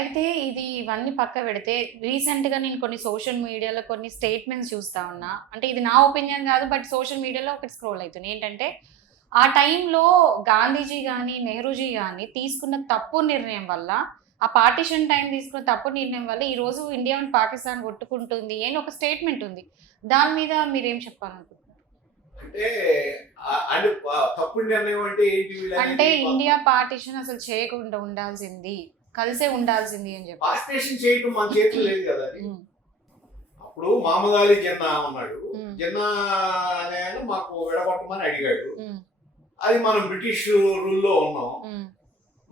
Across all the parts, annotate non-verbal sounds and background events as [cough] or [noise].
అయితే ఇది ఇవన్నీ పక్క పెడితే రీసెంట్గా నేను కొన్ని సోషల్ మీడియాలో కొన్ని స్టేట్మెంట్స్ చూస్తా ఉన్నా. అంటే ఇది నా ఒపీనియన్ కాదు బట్ సోషల్ మీడియాలో ఒకటి స్క్రోల్ అవుతుంది ఏంటంటే ఆ టైంలో గాంధీజీ కానీ నెహ్రూజీ కానీ తీసుకున్న తప్పు నిర్ణయం వల్ల ఆ పార్టిషన్ టైం తీసుకున్న తప్పు నిర్ణయం వల్ల ఈ రోజు ఇండియా అండ్ పాకిస్తాన్ కొట్టుకుంటుంది అని ఒక స్టేట్మెంట్ ఉంది. దాని మీద మీరేం చెప్పాలనుకుంటున్నారు? అంటే అంటే నిర్ణయం ఇండియా పార్టిషన్ అసలు చేయకుండా ఉండాల్సింది. కలిసే ఉండాల్సింది అని చెప్పి పార్టిషన్ చేయటం మన చేతిలో లేదు కదా అది. అప్పుడు అలీ జిన్నా ఉన్నాడు జిన్నా అనే ఆయన మాకు విడగొట్టమని అడిగాడు. అది మనం బ్రిటిష్ రూల్లో ఉన్నాం.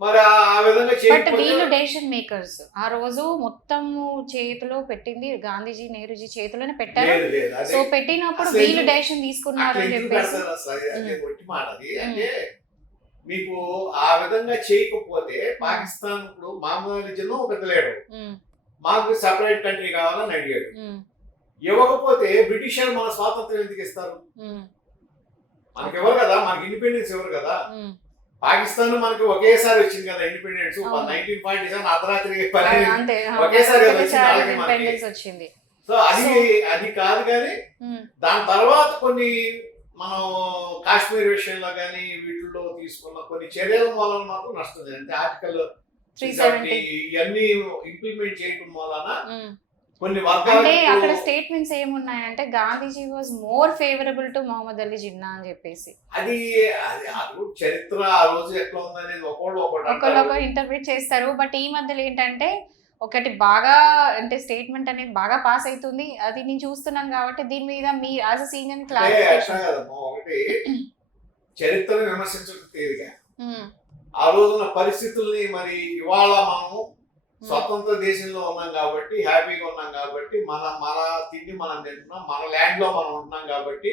మరి ఆ విధంగా బట్ వీళ్ళు డెసిషన్ మేకర్స్ ఆ రోజు మొత్తము చేతిలో పెట్టింది గాంధీజీ నెహ్రూజీ చేతిలోనే పెట్టారు? సో పెట్టినప్పుడు వీళ్ళు డెసిషన్ తీసుకున్నారు అని చెప్పేసి. మీకు ఆ విధంగా చేయకపోతే పాకిస్తాన్ ఇప్పుడు లీడర్. ఉమ్, మాకు సెపరేట్ కంట్రీ కావాలని అడిగాడు. ఇవ్వకపోతే బ్రిటిషర్ మన స్వాతంత్రం ఎందుకు ఇస్తారు? మనకి ఎవరు కదా? మనకి ఇండిపెండెన్స్ ఎవరు కదా. పాకిస్తాన్ మనకి ఒకేసారి వచ్చింది కదా ఇండిపెండెన్స్. నైన్టీన్ ఫార్టీ సెవెన్ అర్ధరాత్రి ఒకేసారి వచ్చింది సో అది అది కాదు కానీ దాని తర్వాత కొన్ని మనం కాశ్మీర్ విషయంలో కానీ వీటిల్లో తీసుకున్న కొన్ని చర్యల వలన మాత్రం నష్టం. అంటే ఆర్టికల్ ఇవన్నీ ఇంప్లిమెంట్ చేయడం వలన. కొన్ని అంటే అక్కడ statements ఏమున్నాయంటే Gandhiji was more favourable to Mohammad Ali Jinnah అని చెప్పేసి అది చరిత్ర ఆ రోజు ఎట్లా ఉందనేది ఒకళ్ళు ఒకటి ఒకళ్ళు ఇంటర్ప్రిట్ చేస్తారు బట్ ఈ మధ్యలో ఏంటంటే ఒకటి బాగా అంటే స్టేట్మెంట్ అనేది బాగా పాస్ అవుతుంది అది నేను చూస్తున్నాను కాబట్టి దీని మీద మీ యాజ్ అ సీనియర్ క్లారిఫికేషన్ ఒకటి చరిత్రను విమర్శించడం తేలిగా ఆ రోజున పరిస్థితుల్ని మరి ఇవాళ మనము స్వతంత్ర దేశంలో ఉన్నాం కాబట్టి హ్యాపీగా ఉన్నాం కాబట్టి మన మన తిండి మనం తింటున్నాం మన ల్యాండ్లో మనం ఉంటున్నాం కాబట్టి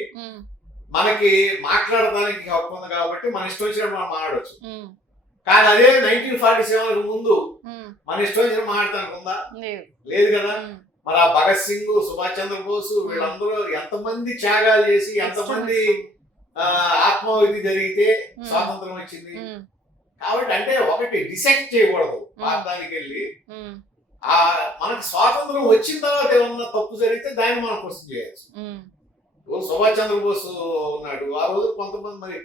మనకి మాట్లాడడానికి హక్కు ఉంది కాబట్టి మన ఇష్టం వచ్చినప్పుడు మనం మాట్లాడవచ్చు కానీ అదే నైన్టీన్ ఫార్టీ సెవెన్ ముందు మన ఇష్టం వచ్చినప్పుడు మాట్లాడటానికి ఉందా లేదు కదా. మరి ఆ భగత్ సింగ్ సుభాష్ చంద్రబోస్ వీళ్ళందరూ ఎంతమంది త్యాగాలు చేసి ఎంతమంది ఆ, ఆత్మాహుతి జరిగితే. స్వాతంత్రం వచ్చింది. కాబట్టి అంటే ఒకటి డిసెక్ట్ చేయకూడదు ప్రాంతానికి వెళ్ళి. ఆ మనకు స్వాతంత్రం వచ్చిన తర్వాత ఏమన్నా తప్పు జరిగితే దాన్ని మనం క్వశ్చన్. ఓ సుభాష్ చంద్రబోస్ ఉన్నాడు. ఆ రోజు కొంతమంది మరి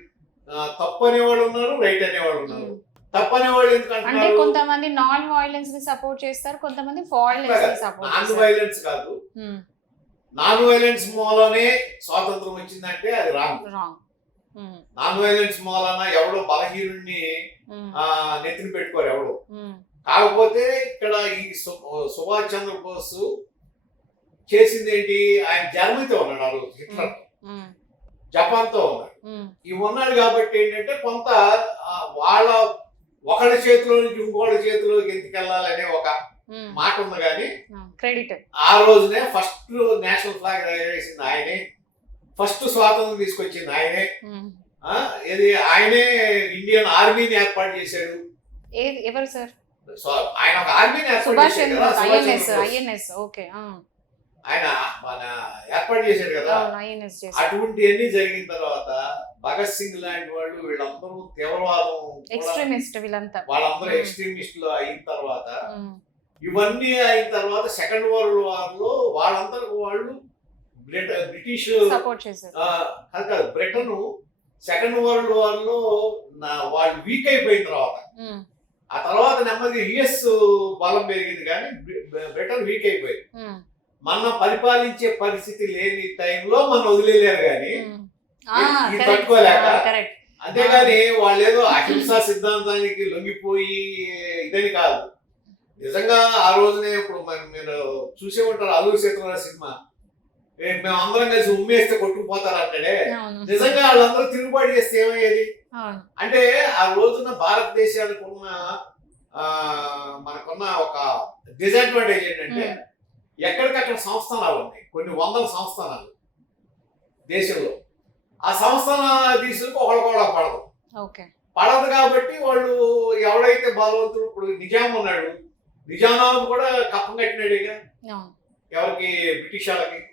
తప్పు అనేవాళ్ళు ఉన్నారు రైట్ అనేవాళ్ళు ఉన్నారు. ఉమ్. తప్పు అనేవాళ్ళు ఎందుకు అంటే కొంతమంది నాన్ వైలెన్స్ని సపోర్ట్ చేస్తారు కొంతమంది వైలెన్స్ని సపోర్ట్ నాన్ చేస్తారు వైలెన్స్ కాదు. నాన్ వైలెన్స్ మూలనే స్వాతంత్రం వచ్చిందంటే అది రాంగ్. నాన్ వైలెన్స్ మూలన ఎవడో బలహీనుడిని నెత్తిన పెట్టుకోరు ఎవడు. కాకపోతే ఇక్కడ ఈ సుభాష్ చంద్రబోస్ చేసింది ఏంటి ఆయన జర్మనీతో ఉన్నాడు ఆ రోజు హిట్లర్. జపాన్తో ఉన్నాడు. ఇవి ఉన్నాడు కాబట్టి ఏంటంటే కొంత వాళ్ళ ఒకళ్ళ చేతిలో నుంచి ఇంకోళ్ళ చేతిలోకి ఎందుకెళ్ళాలనే ఒక. మాట ఉంది కానీ క్రెడిట్. ఆ రోజునే ఫస్ట్ నేషనల్ ఫ్లాగ్ వేసింది ఆయనే. ఫస్ట్ స్వాతంత్రం తీసుకొచ్చింది ఆయనే. ఇది ఆయనే ఇండియన్ ఆర్మీని ఏర్పాటు చేశాడు. ఎవరు సార్? ఆయన ఒక ఆర్మీని ఏర్పాటు చేశాడు ఆయన మన ఏర్పాటు చేశాడు కదా చేసి అటువంటివన్నీ జరిగిన తర్వాత భగత్ సింగ్ లాంటి వాళ్ళు వీళ్ళందరూ తీవ్రవాదం ఎక్స్ట్రీమిస్ట్ వీళ్ళంతా వాళ్ళందరూ. ఎక్స్ట్రీమిస్టులు అయిన తర్వాత. ఇవన్నీ అయిన తర్వాత సెకండ్ వరల్డ్ వార్లో వాళ్ళందరూ వాళ్ళు బ్రిట- బ్రిటిష్ సపోర్ట్ చేశారు ఆ, కాదు కాదు బ్రిటన్ సెకండ్ వరల్డ్ వార్లో వాళ్ళు వీక్ అయిపోయిన తర్వాత. ఆ తర్వాత నెమ్మది యుఎస్ బలం పెరిగింది కానీ బ్రి- బ్రిటన్ వీక్ అయిపోయింది. మన పరిపాలించే పరిస్థితి లేని టైంలో మనం వదిలేలేరు కానీ. తట్టుకోలేక? అంతేగాని వాళ్ళు ఏదో అహింసా సిద్ధాంతానికి లొంగిపోయి ఇదని కాదు. నిజంగా ఆ రోజునే ఇప్పుడు మరి మీరు చూసే ఉంటారు అల్లూరి సీతారామ సినిమా. మేము అందరం కలిసి ఉమ్మేస్తే కొట్టుకుపోతారు అంటాడే నిజంగా వాళ్ళందరూ తిరుగుబాటు చేస్తే ఏమయ్యేది? అంటే ఆ రోజున భారతదేశానికి ఉన్న మనకున్న ఒక డిసడ్వాంటేజ్ ఏంటంటే. ఎక్కడికక్కడ సంస్థానాలు ఉన్నాయి. కొన్ని వందల సంస్థానాలు దేశంలో. ఆ సంస్థానాలు తీసుకు ఒకళ్ళకొకళ్ళ పడదు. ఓకే. పడదు కాబట్టి వాళ్ళు ఎవడైతే బలవంతుడు ఇప్పుడు నిజాం ఉన్నాడు నిజామాబాద్ కూడా కప్పం కట్టినాడేగా? అవును. ఎవరికి? బ్రిటిష్ వాళ్ళకి?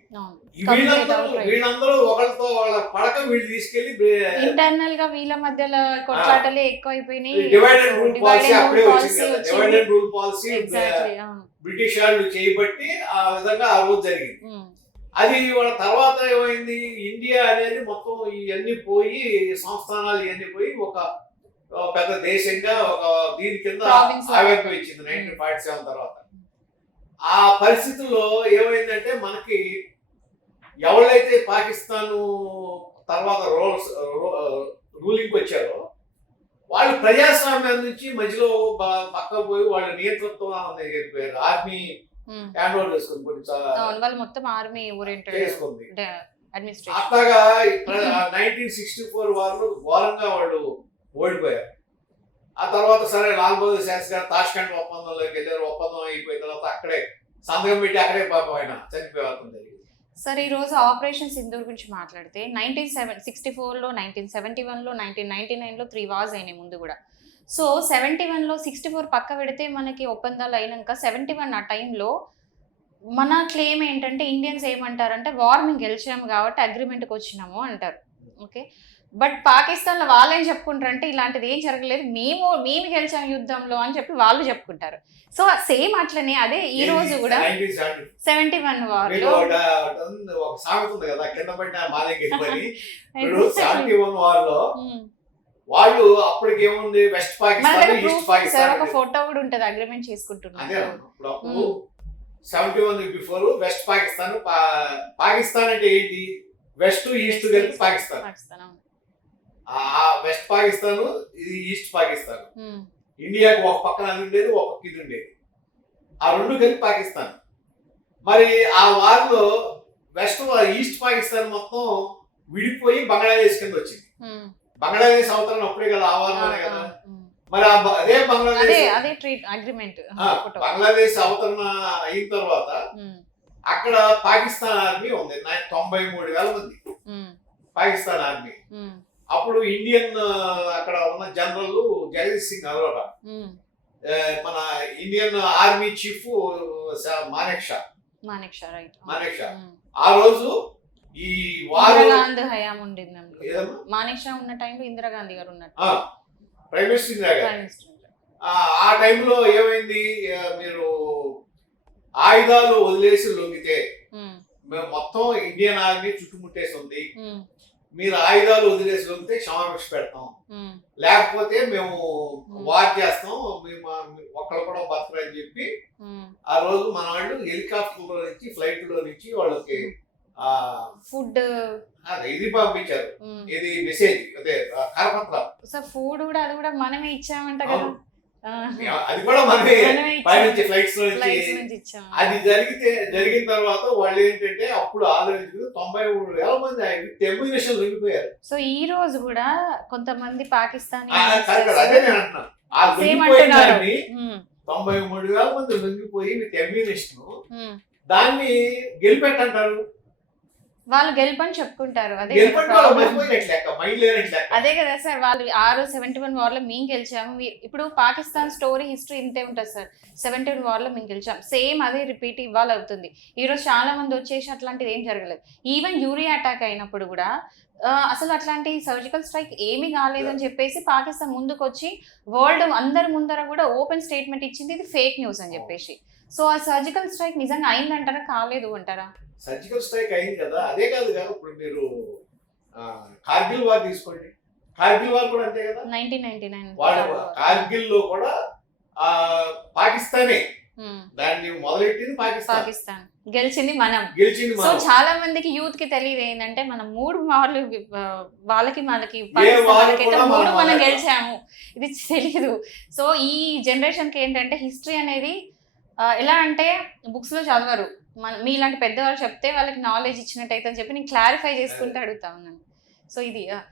వీళ్ళందరూ ఒకరితో వాళ్ళ పడక వీళ్ళు తీసుకెళ్ళి ఇంటర్నల్గా వీళ్ళ మధ్యలో కొట్లాటలే ఎక్కువ అయిపోయినాయి రూల్ పాలసీ అప్పుడే వచ్చింది రూల్ పాలసీ బ్రిటిష్ వాళ్ళు చేయబట్టి ఆ విధంగా ఆ రోజు జరిగింది. అది వాళ్ళ తర్వాత ఏమైంది? ఇండియా అనేది మొత్తం ఇవన్నీ పోయి సంస్థానాలు ఇవన్నీ పోయి ఒక పెద్ద దేశంగా ఒక దీని కింద. ఆవిర్భవించింది నైన్టీన్ ఫార్టీ సెవెన్ తర్వాత. ఆ పరిస్థితుల్లో ఏమైందంటే మనకి ఎవరైతే పాకిస్తాన్ తర్వాత రోల్స్ రూలింగ్ వచ్చారో వాళ్ళు ప్రజాస్వామ్యం నుంచి మధ్యలో బ- పక్క పోయి వాళ్ళ నియంతృత్వం వెళ్ళిపోయారు ఆర్మీ. హ్యాండ్ ఓవర్ చేసుకుని కొన్ని మొత్తం ఆర్మీ చేసుకుంది. అట్లాగా నైన్టీన్ సిక్స్టీ ఫోర్ వాళ్ళు ఘోరంగా వాళ్ళు ఓడిపోయారు. ఆ తర్వాత సరే లాల్ బహదూర్ శాస్త్రి గారు తాష్కండ్ ఒప్పందంలోకి వెళ్ళారు. ఒప్పందం అయిపోయిన తర్వాత అక్కడే సంతకం పెట్టి అక్కడే పాపం ఆయన చనిపోవడం జరిగింది. సార్ ఈ రోజు ఆపరేషన్ సింధూర్ గురించి మాట్లాడితే నైన్టీన్ సెవెన్ సిక్స్టీ ఫోర్లో నైన్టీన్ సెవెంటీ వన్లో నైన్టీన్ నైన్టీ నైన్లో త్రీ వార్స్ అయినాయి ముందు కూడా. సో సెవెంటీ వన్లో సిక్స్టీ ఫోర్ పక్క పెడితే మనకి ఒప్పందాలు అయినాక సెవెంటీ వన్ ఆ టైంలో మన క్లెయిమ్ ఏంటంటే ఇండియన్స్ ఏమంటారంటే వార్ మేము గెలిచాము కాబట్టి అగ్రిమెంట్కి వచ్చినాము అంటారు. ఓకే? బట్ పాకిస్తాన్లో వాళ్ళు ఏం చెప్పుకుంటారంటే ఇలాంటిది ఏం జరగలేదు. మేము మేము గెలిచాం యుద్ధంలో అని చెప్పి వాళ్ళు చెప్పుకుంటారు. సో సేమ్ అట్లనే అదే ఈ రోజు కూడా 1970. సెవెంటీ వన్ మీకు వార్లో ఒక- ఉంది, సామెత ఉంది కదా కింద పడిన మాలకి పని [laughs] ఇప్పుడు సెవెంటీ వన్ వార్లో వాళ్ళు అప్పటికి ఏముంది? వెస్ట్ పాకిస్తాన్ ఈస్ట్ పాకిస్తాన్ ఒక ఫోటో కూడా ఉంటది అగ్రిమెంట్ అదే చేసుకుంటున్నాం ఇప్పుడు అప్పుడు seventy one before west Pakistan Pakistan అంటే ఏంటి? వెస్ట్ ఈస్ట్ కలిపి పాకిస్తాన్ వెస్ట్ పాకిస్తాన్ ఇది ఈస్ట్ పాకిస్తాన్. ఇండియాకి ఒక పక్కన అది ఉండేది ఒక పక్క ఇది ఉండేది. ఆ రెండు కలిపి పాకిస్తాన్. మరి ఆ వారిలో వెస్ట్ ఈస్ట్ పాకిస్తాన్ మొత్తం విడిపోయి బంగ్లాదేశ్ కింద వచ్చింది. బంగ్లాదేశ్ అవతరణ అప్పుడే కదా ఆ వారంలోనే కదా. మరి అదే బంగ్లాదేశ్ అగ్రిమెంట్ బంగ్లాదేశ్ అవతరణ అయిన తర్వాత అక్కడ పాకిస్తాన్ ఆర్మీ ఉంది. తొంభై మూడు వేల మంది. పాకిస్తాన్ ఆర్మీ. అప్పుడు ఇండియన్ అక్కడ ఉన్న జనరల్ జగదీష్ సింగ్ అరోరా మన Indian army chief Manek Shaw. Manik Shaw right Manek Shaw. ఆ రోజు ఈ ఇందిరాగాంధీ హయాం ఉండింది అందులో. ఏదమ్మా? మానిక్ షా ఉన్న టైంలో ఇందిరాగాంధీ గారు ఉన్నట్టు ఆ, ప్రైమ్ మినిస్టర్ ఇందిరా ఆ, టైంలో ఏమైంది? మీరు ఆయుధాలు వదిలేసి లొంగితే మొత్తం ఇండియన్ ఆర్మీ చుట్టుముట్టేసి ఉంది. మీరు ఆయుధాలు వదిలేసి లొంగితే క్షమాభిక్ష పెడతాం. లేకపోతే మేము వార్ చేస్తాం మేము ఒక్కళ్ళు కూడా బతకరని చెప్పి. ఆ రోజు మన వాళ్ళు హెలికాప్టర్లో నుంచి ఫ్లైట్లో నుంచి వాళ్ళకి ఫుడ్ ఇది పంపించారు. ఇది మెసేజ్ అదే కరపత్రాలు సార్ ఫుడ్ కూడా అది కూడా మనమే ఇచ్చామంట కదా. అది కూడా మనమే. పైనుంచి ఫ్లైట్స్ నుంచి. అది జరిగితే జరిగిన తర్వాత వాళ్ళు ఏంటంటే అప్పుడు ఆలోచించి తొంభై మూడు వేల మంది టెర్మినేషన్ లొంగిపోయారు సో ఈ రోజు కూడా కొంతమంది పాకిస్తానీ అదే నేను అంటున్నాను ఆ తొంభై మూడు వేల మంది లొంగిపోయి ఉమ్. దాన్ని గెలిపెట్టంటారు. వాళ్ళు గెలుపని చెప్పుకుంటారు. అదే అదే కదా సార్ వాళ్ళు ఆరు సెవెంటీ వన్ వార్లో మేము గెలిచాము. ఇప్పుడు పాకిస్తాన్ స్టోరీ హిస్టరీ ఇంతే ఉంటుంది సార్. సెవెంటీ వన్ వార్లో మేము గెలిచాం. సేమ్ అదే రిపీట్ ఇవ్వాలి అవుతుంది. ఈ రోజు చాలా మంది వచ్చేసి అట్లాంటిది ఏం జరగలేదు. ఈవెన్ యూరియా అటాక్ అయినప్పుడు కూడా అసలు అట్లాంటి సర్జికల్ స్ట్రైక్ ఏమీ కాలేదు అని చెప్పేసి పాకిస్తాన్ ముందుకు వచ్చి వరల్డ్ అందరి ముందర కూడా ఓపెన్ స్టేట్మెంట్ ఇచ్చింది. ఇది ఫేక్ న్యూస్ అని చెప్పేసి. సో ఆ సర్జికల్ స్ట్రైక్ నిజంగా అయిందంటారా? కాలేదు అంటారా? సర్జికల్ స్ట్రైక్ అయింది కదా. అదే కాదు కదా ఇప్పుడు మీరు కార్గిల్ వార్ తీసుకోండి. కార్గిల్ వార్ కూడా అంతే కదా? Nineteen ninety nine. కార్గిల్లో కూడా ఆ పాకిస్తానే. దాన్ని మొదలెట్టింది పాకిస్తాన్. పాకిస్తాన్. గెలిచింది మనం. గెలిచింది సో చాలా మందికి యూత్కి తెలియదు ఏంటంటే మనం మూడు మార్లు వాళ్ళకి మనకి మూడు మనం. గెలిచాము. ఇది తెలియదు. సో ఈ జనరేషన్కి ఏంటంటే హిస్టరీ అనేది ఎలా అంటే బుక్స్లో చదవరు. మన మీలాంటి పెద్దవాళ్ళు చెప్తే వాళ్ళకి నాలెడ్జ్ ఇచ్చినట్టయితే అని చెప్పి నేను క్లారిఫై చేసుకుంటూ అడుగుతా ఉన్నాను. సో ఇది